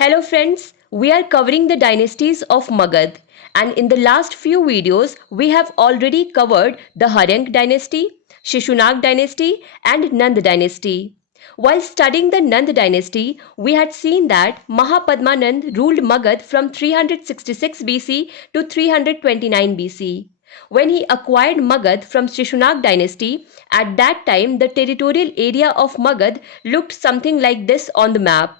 Hello friends, we are covering the dynasties of Magad, and in the last few videos we have already covered the Haryang dynasty, Shishunag dynasty and Nand dynasty. While studying the Nand dynasty, we had seen that Mahapadmanand ruled Magad from 366 BC to 329 BC. When he acquired Magad from Shishunag dynasty, at that time the territorial area of Magad looked something like this on the map.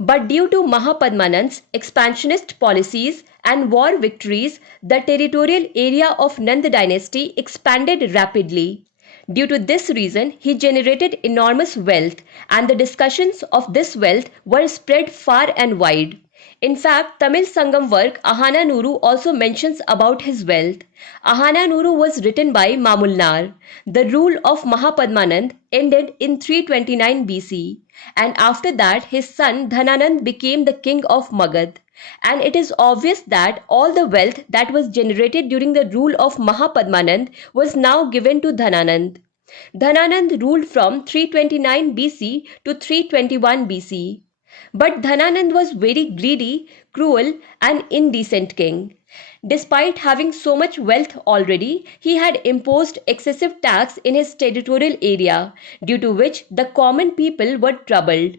But due to Mahapadmanand's expansionist policies and war victories, the territorial area of Nand dynasty expanded rapidly. Due to this reason, he generated enormous wealth, and the discussions of this wealth were spread far and wide. In fact, Tamil Sangam work Ahana Nuru also mentions about his wealth. Ahana Nuru was written by Mamulnar. The rule of Mahapadmanand ended in 329 BC, and after that his son Dhananand became the king of Magad. And it is obvious that all the wealth that was generated during the rule of Mahapadmanand was now given to Dhananand. Dhananand ruled from 329 BC to 321 BC. But Dhananand was very greedy, cruel, and indecent king. Despite having so much wealth already, he had imposed excessive tax in his territorial area, due to which the common people were troubled.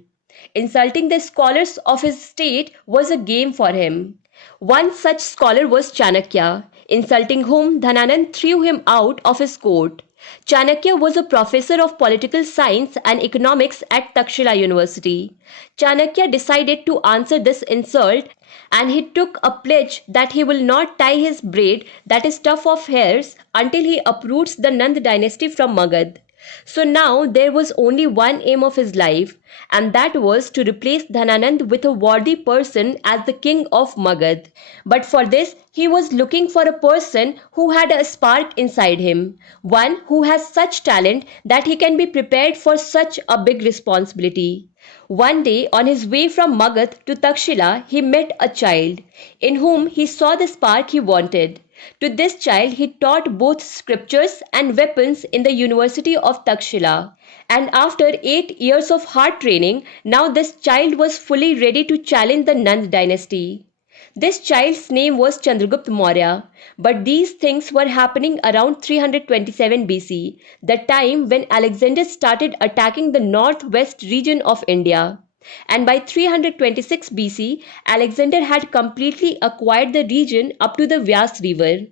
Insulting the scholars of his state was a game for him. One such scholar was Chanakya, insulting whom Dhananand threw him out of his court. Chanakya was a professor of political science and economics at Takshila University. Chanakya decided to answer this insult, and he took a pledge that he will not tie his braid, that is tuft of hairs, until he uproots the Nand dynasty from Magad. So now there was only one aim of his life, and that was to replace Dhananand with a worthy person as the king of Magad. But for this, he was looking for a person who had a spark inside him, one who has such talent that he can be prepared for such a big responsibility. One day, on his way from Magad to Takshila, he met a child, in whom he saw the spark he wanted. To this child he taught both scriptures and weapons in the University of Takshila. And after 8 years of hard training, now this child was fully ready to challenge the Nand dynasty. This child's name was Chandragupta Maurya, but these things were happening around 327 BC, the time when Alexander started attacking the northwest region of India. And by 326 BC, Alexander had completely acquired the region up to the Vyas river.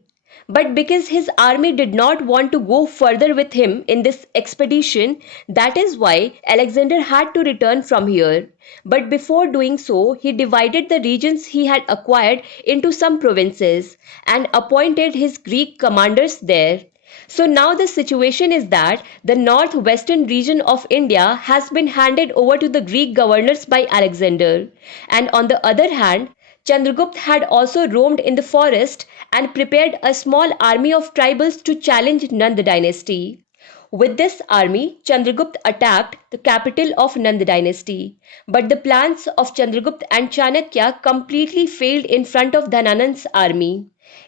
But because his army did not want to go further with him in this expedition, that is why Alexander had to return from here. But before doing so, he divided the regions he had acquired into some provinces and appointed his Greek commanders there. So now the situation is that the northwestern region of India has been handed over to the Greek governors by Alexander. And on the other hand, Chandragupta had also roamed in the forest and prepared a small army of tribals to challenge Nand dynasty. With this army, Chandragupta attacked the capital of Nand dynasty. But the plans of Chandragupta and Chanakya completely failed in front of Dhananand's army.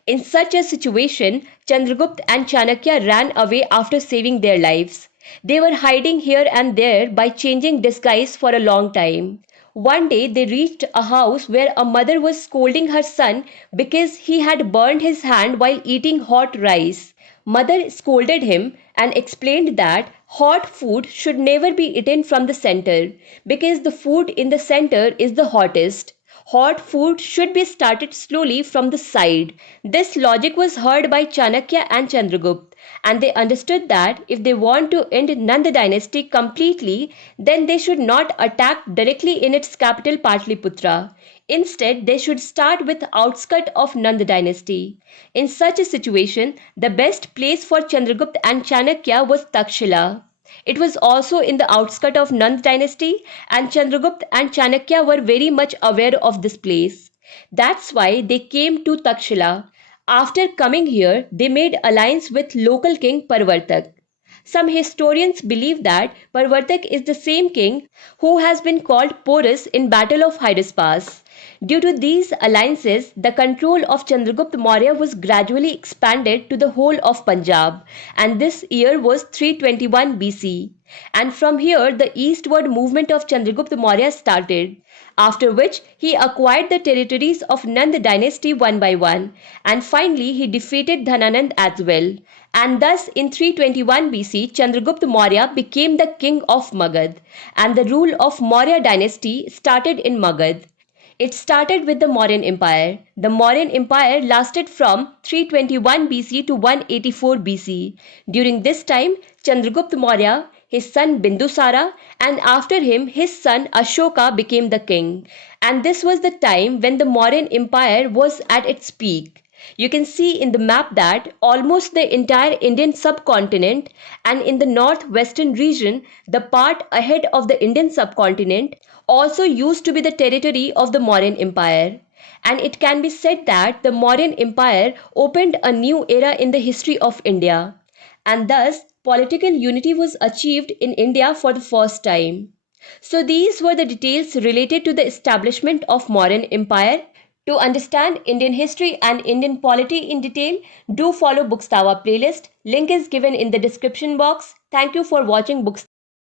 In such a situation, Chandragupta and Chanakya ran away after saving their lives. They were hiding here and there by changing disguise for a long time. One day they reached a house where a mother was scolding her son because he had burned his hand while eating hot rice. Mother scolded him and explained that hot food should never be eaten from the center because the food in the center is the hottest. Hot food should be started slowly from the side. This logic was heard by Chanakya and Chandragupta, and they understood that if they want to end Nand dynasty completely, then they should not attack directly in its capital Patliputra. Instead, they should start with outskirt of Nand dynasty. In such a situation, the best place for Chandragupta and Chanakya was Takshila. It was also in the outskirts of Nand dynasty, and Chandragupta and Chanakya were very much aware of this place. That's why they came to Takshila. After coming here, they made alliance with local king Parvartak. Some historians believe that Parvartak is the same king who has been called Porus in Battle of Hydaspes. Due to these alliances, the control of Chandragupta Maurya was gradually expanded to the whole of Punjab, and this year was 321 BC. And from here, the eastward movement of Chandragupta Maurya started, after which he acquired the territories of Nand dynasty one by one, and finally he defeated Dhananand as well. And thus, in 321 BC, Chandragupta Maurya became the king of Magad, and the rule of Maurya dynasty started in Magad. It started with the Mauryan Empire. The Mauryan Empire lasted from 321 BC to 184 BC. During this time, Chandragupta Maurya, his son Bindusara, and after him his son Ashoka became the king. And this was the time when the Mauryan Empire was at its peak. You can see in the map that almost the entire Indian subcontinent and in the northwestern region, the part ahead of the Indian subcontinent, also used to be the territory of the Mauryan Empire. And it can be said that the Mauryan Empire opened a new era in the history of India. And thus, political unity was achieved in India for the first time. So these were the details related to the establishment of Mauryan Empire. To understand Indian history and Indian polity in detail, do follow Bookstawa playlist. Link is given in the description box. Thank you for watching Bookstawa.